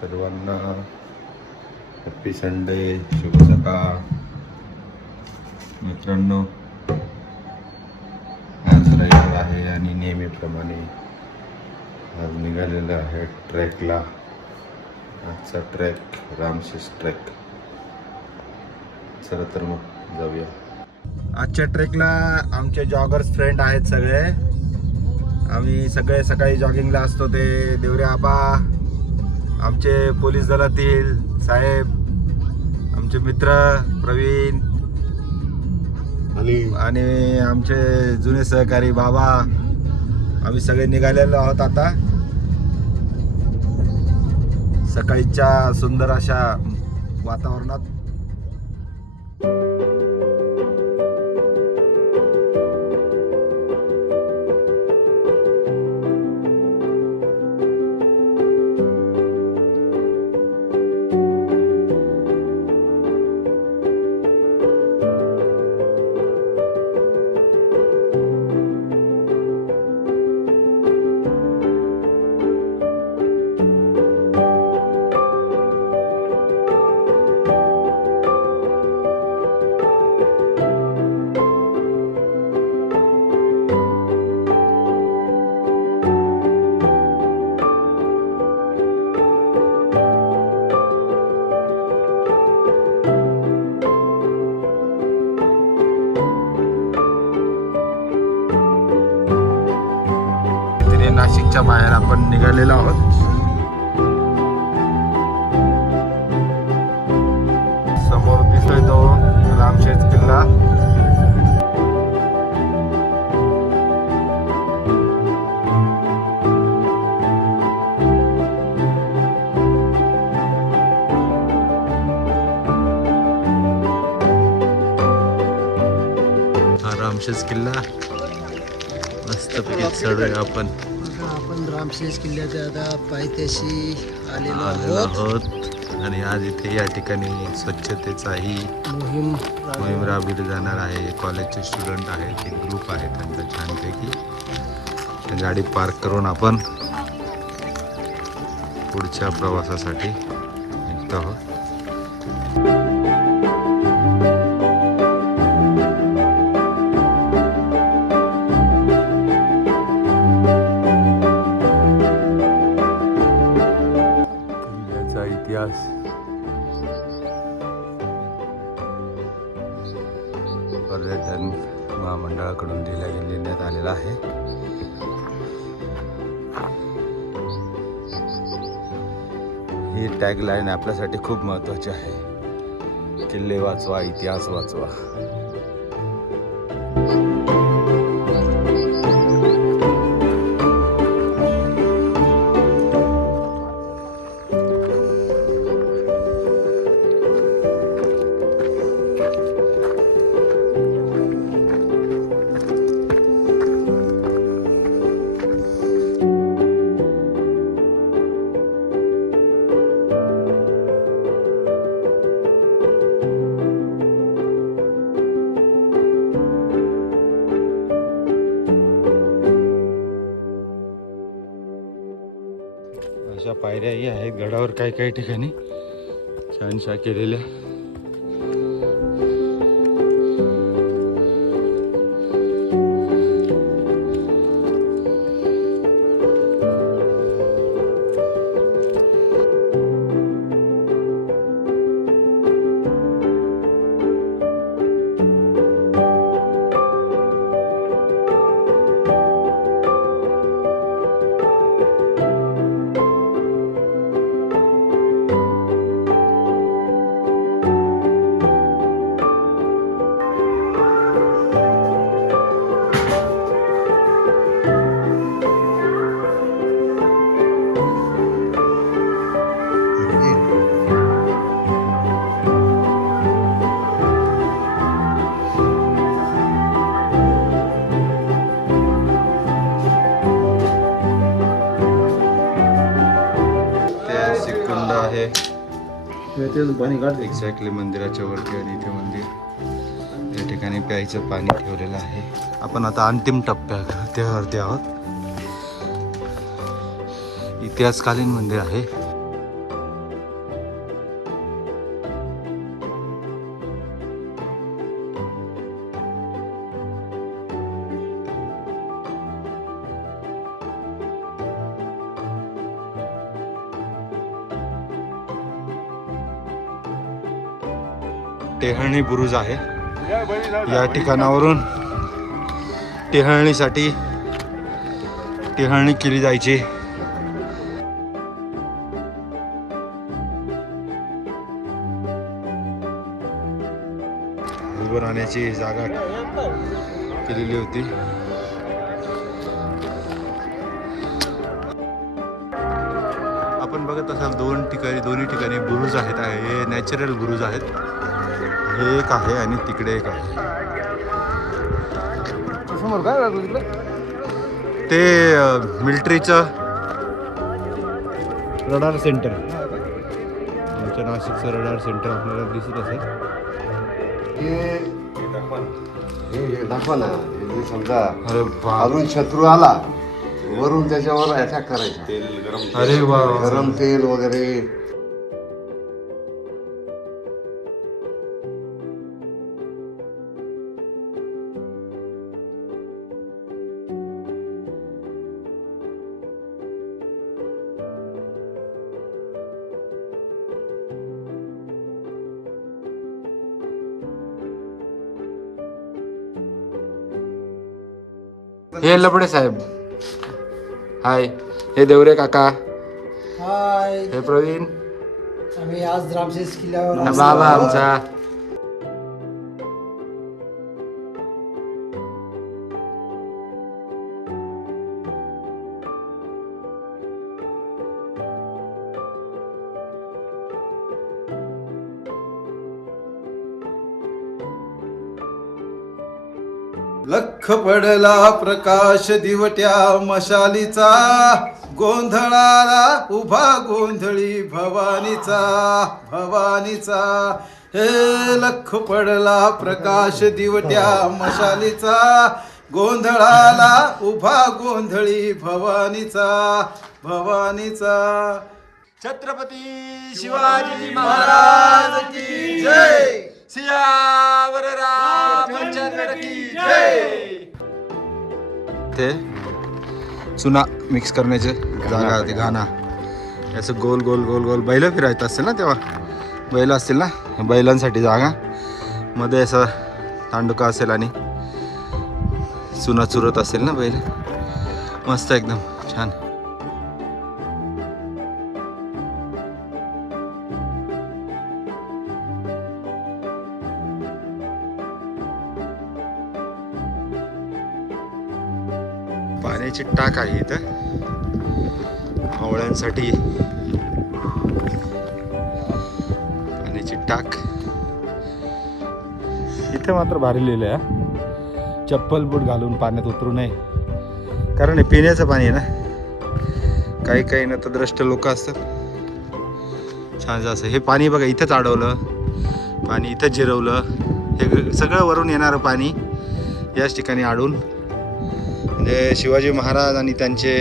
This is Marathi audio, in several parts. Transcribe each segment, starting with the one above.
सर्वांना हॅपी संडे, शुभ सकाळ मित्रांनो. आज रविवार आहे आणि नेहमीप्रमाणे आज निघालेलं आहे ट्रेकला. आजचा ट्रेक रामशेष ट्रेक. चला तर मग जाऊया. आजच्या ट्रेकला आमचे जॉगर्स फ्रेंड आहेत सगळे. आम्ही सगळे सकाळी जॉगिंगला असतो. ते देवरे आबा, आमचे पोलीस दलातील साहेब, आमचे मित्र प्रवीण आणि आमचे जुने सहकारी बाबा. आम्ही सगळे निघालेलो आहोत आता सकाळीच्या सुंदर अशा वातावरणात. नाशिकच्या बाहेर आपण निघालेलो आहोत. समोर दिसतोय तो रामशेष किल्ला. हा रामशेष किल्ला मस्तपैकी चढूया आपण. रामशेष किल्ल्याच्या आता पायथ्याशी आलेलो आहोत आणि आज इथे या ठिकाणी स्वच्छतेचाही मोहीम राबविली जाणार आहे. कॉलेजचे स्टुडंट आहेत, एक ग्रुप आहे त्यांचा छानपैकी. गाडी पार्क करून आपण पुढच्या प्रवासासाठी निघतो आहोत. पर्यटन महामंडळाकडून देण्यात आलेला आहे. ही टॅगलाईन आपल्यासाठी खूप महत्त्वाची आहे. किल्ले वाचवा, इतिहास वाचवा. अशा पायऱ्याही आहेत गडावर काही काही ठिकाणी छानशा केलेल्या. आहे एक्झॅक्टली मंदिराच्या वरती. आणि इथे मंदिर, या ठिकाणी प्यायचं पाणी ठेवलेलं आहे. आपण आता अंतिम टप्प्यावरती आहोत. इतिहासकालीन मंदिर आहे. टेहळणी बुरुज आहे. या ठिकाणावरून टेहळणीसाठी टेहळणी केली जायची. उभं राहण्याची जागा केलेली होती. आपण बघत असाल दोन्ही ठिकाणी बुरुज आहेत. हे नॅचरल बुरुज आहेत. हे एक आहे आणि तिकडे एक आहे. समोर काय लागलं तिकडे? ते मिलिटरीचं रडार सेंटर, आमच्या नाशिकचं रडार सेंटर आपल्याला दिसत असेल. हे दाखवा ना. हे समजा अरे वा, अजून शत्रू आला वरून त्याच्यावर अटॅक करायचा. अरे वा, गरम तेल वगैरे. हे लबडे साहेब, हाय. हे देवरे काका, हाय, हे प्रवीण, आम्ही आज रामशेष किल्ल्यावर हा बाबा आमचा. लख पडला प्रकाश दिवट्या मशालीचा, गोंधळाला उभा गोंधळी भवानीचा भवानीचा. हे लख पडला प्रकाश दिवट्या मशालीचा, गोंधळाला उभा गोंधळी भवानीचा भवानीचा. छत्रपती शिवाजी महाराज की जय. सियावर रामचंद्र की जय. ते चुना मिक्स करण्याचे जागा होती, घाणा. असं गोल गोल गोल गोल बैल फिरायचं असेल ना, तेव्हा बैल असतील ना, बैलांसाठी जागा. मध्ये असं तांडुका असेल आणि चुना चुरत असेल ना बैल. मस्त एकदम छान. पाण्याची टाक आहे इथं आवळ्यांसाठी. पाण्याची टाक इथे मात्र भारी लिहिलं आहे, चप्पल बूट घालून पाण्यात उतरू नये. कारण हे पिण्याचं पाणी आहे ना. काही काही ना तर द्रष्ट लोक असतात. छान असं हे पाणी बघा, इथंच अडवलं पाणी, इथंच जिरवलं. हे सगळं वरून येणारं पाणी याच ठिकाणी अडून, म्हणजे शिवाजी महाराज आणि त्यांचे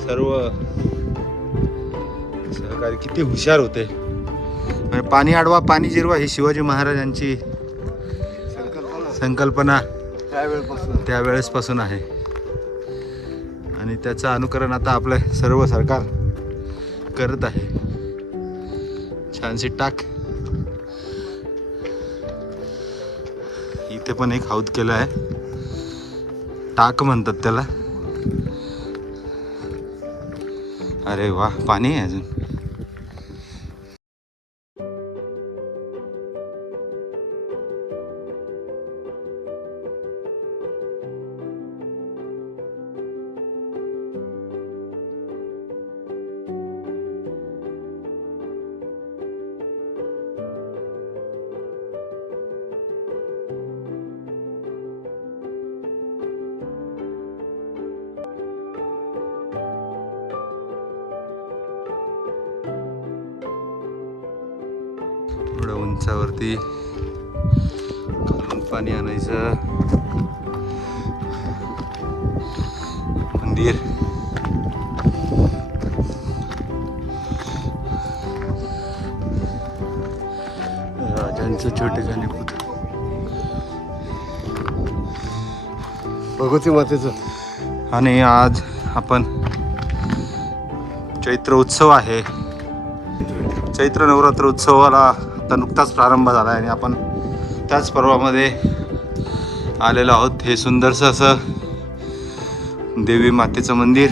सर्व सहकारी किती हुशार होते. म्हणजे पाणी अडवा पाणी जिरवा ही शिवाजी महाराजांची संकल्पना त्यावेळेसपासून आहे. आणि त्याचं अनुकरण आता आपलं सर्व सरकार करत आहे. छानशी टाक. इथे पण एक हौद केला आहे, टाक म्हणतात त्याला. अरे वा, पाणी आहे अजून. थोडं उंचावरती खालून पाणी आणायचं. मंदिर राजांचं छोटे गाणीपूत. भगवती मातेचं. आणि आज आपण चैत्र उत्सव आहे. चैत्र नवरात्र उत्सवाला आत्ता नुकताच प्रारंभ झाला आहे आणि आपण त्याच पर्वामध्ये आलेलो आहोत. हे सुंदरसं असं देवी मातेचं मंदिर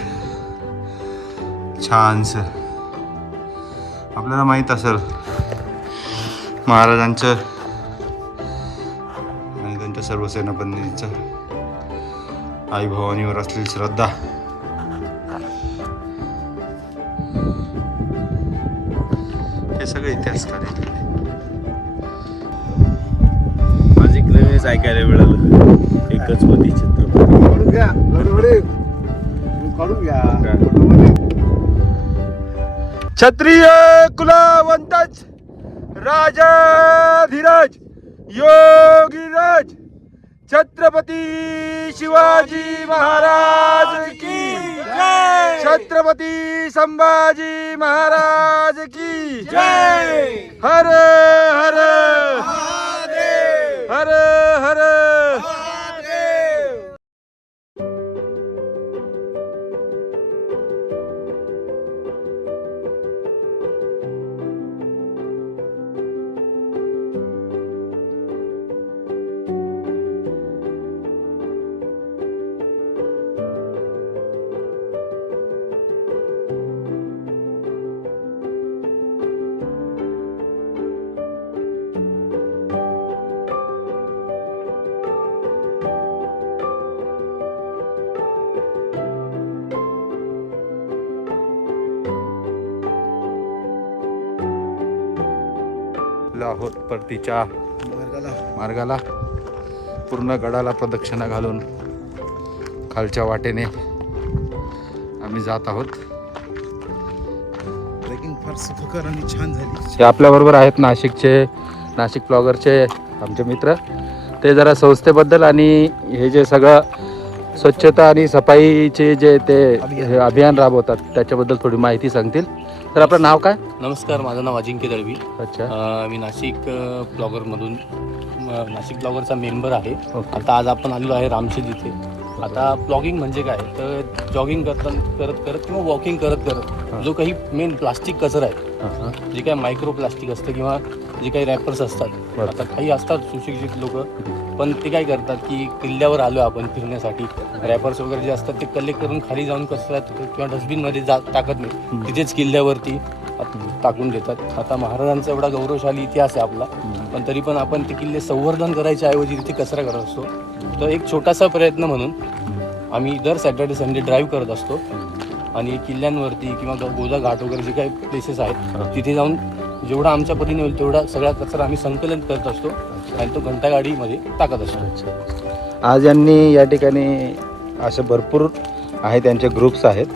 छानसं. आपल्याला माहीत असेल महाराजांचं आणि त्यांच्या सर्व सेनापतींचं आई भवानीवर असलेली श्रद्धा. हे सगळे इतिहासकार आहेत. माझी नवीनच ऐकायला मिळालं एकच होती छत्रपती. काढून घ्या काढून घ्या. क्षत्रिय कुलवंतच राजाधिराज योगीराज छत्रपती शिवाजी महाराज की जय. छत्रपती संभाजी महाराज की जय. हर हर हर हर. आहोत परतीच्या मार्गाला. पूर्ण गडाला प्रदक्षिणा घालून खालच्या वाटेने आम्ही जात आहोत. ट्रेकिंग फार सुखकर आणि छान झाली. हे आपल्याबरोबर आहेत नाशिक ब्लॉगरचे आमचे मित्र. ते जरा संस्थेबद्दल आणि हे जे सगळं स्वच्छता आणि सफाईचे जे ते हे अभियान राबवतात त्याच्याबद्दल थोडी माहिती सांगतील. तर आपलं नाव काय? नमस्कार, माझं नाव अजिंक्य दळवी. अच्छा. मी नाशिक ब्लॉगरमधून नाशिक ब्लॉगरचा मेंबर आहे. ओके. आता आज आपण आलेलो आहे रामशेज इथे. आता ब्लॉगिंग म्हणजे काय तर जॉगिंग करत किंवा वॉकिंग करत जो काही मेन प्लास्टिक कचरा आहे, जे काही मायक्रो प्लास्टिक असतं किंवा जे काही रॅपर्स असतात, आता काही असतात सुशिक्षित लोक, पण ते काय करतात की किल्ल्यावर आलो आपण फिरण्यासाठी, रॅपर्स वगैरे जे असतात ते कलेक्ट करून खाली जाऊन कचऱ्यात किंवा डस्टबिनमध्ये टाकत नाही, तिथेच किल्ल्यावरती टाकून देतात. आता महाराजांचा एवढा गौरवशाली इतिहास आहे आपला, पण तरी पण आपण ते किल्ले संवर्धन करायच्या ऐवजी तिथे कचरा करत असतो. तर एक छोटासा प्रयत्न म्हणून आम्ही दर सॅटर्डे संडे ड्राईव्ह करत असतो आणि किल्ल्यांवरती किंवा गोदा घाट वगैरे जे काही प्लेसेस आहेत तिथे जाऊन जेवढा आमच्या परीने होईल तेवढा सगळा कचरा आम्ही संकलन करत असतो आणि तो घंटागाडीमध्ये टाकत असतो. आज यांनी या ठिकाणी असे भरपूर आहे त्यांचे ग्रुप्स आहेत.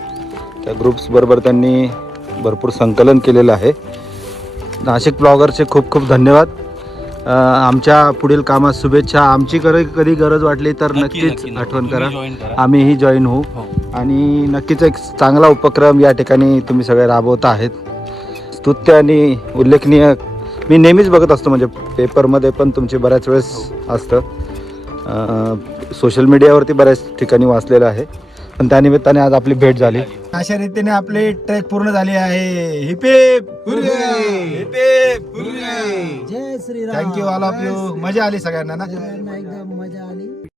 त्या ग्रुप्सबरोबर त्यांनी भरपूर संकलन केलेलं आहे. नाशिक ब्लॉगरचे खूप खूप धन्यवाद. आमच्या पुढील कामात शुभेच्छा. आमची कधी गरज वाटली तर नक्कीच आठवण करा, आम्हीही जॉईन होऊ. आणि नक्कीच एक चांगला उपक्रम या ठिकाणी तुम्ही सगळे राबवत आहेत. स्तुत्य आणि उल्लेखनीय. मी नेहमीच बघत असतो, म्हणजे पेपरमध्ये पण तुमचे बऱ्याच वेळेस असतं, सोशल मीडियावरती बऱ्याच ठिकाणी वाचलेलं आहे, पण त्यानिमित्ताने आज आपली भेट झाली. अशा रीतीने आपली ट्रेक पूर्ण झाली आहे. Hip hip hurray, hip hip hurray. जय Shriram. Thank you all of you. मजा आली सगळ्यांना ना? सगळ्यांना एकदम मजा आली.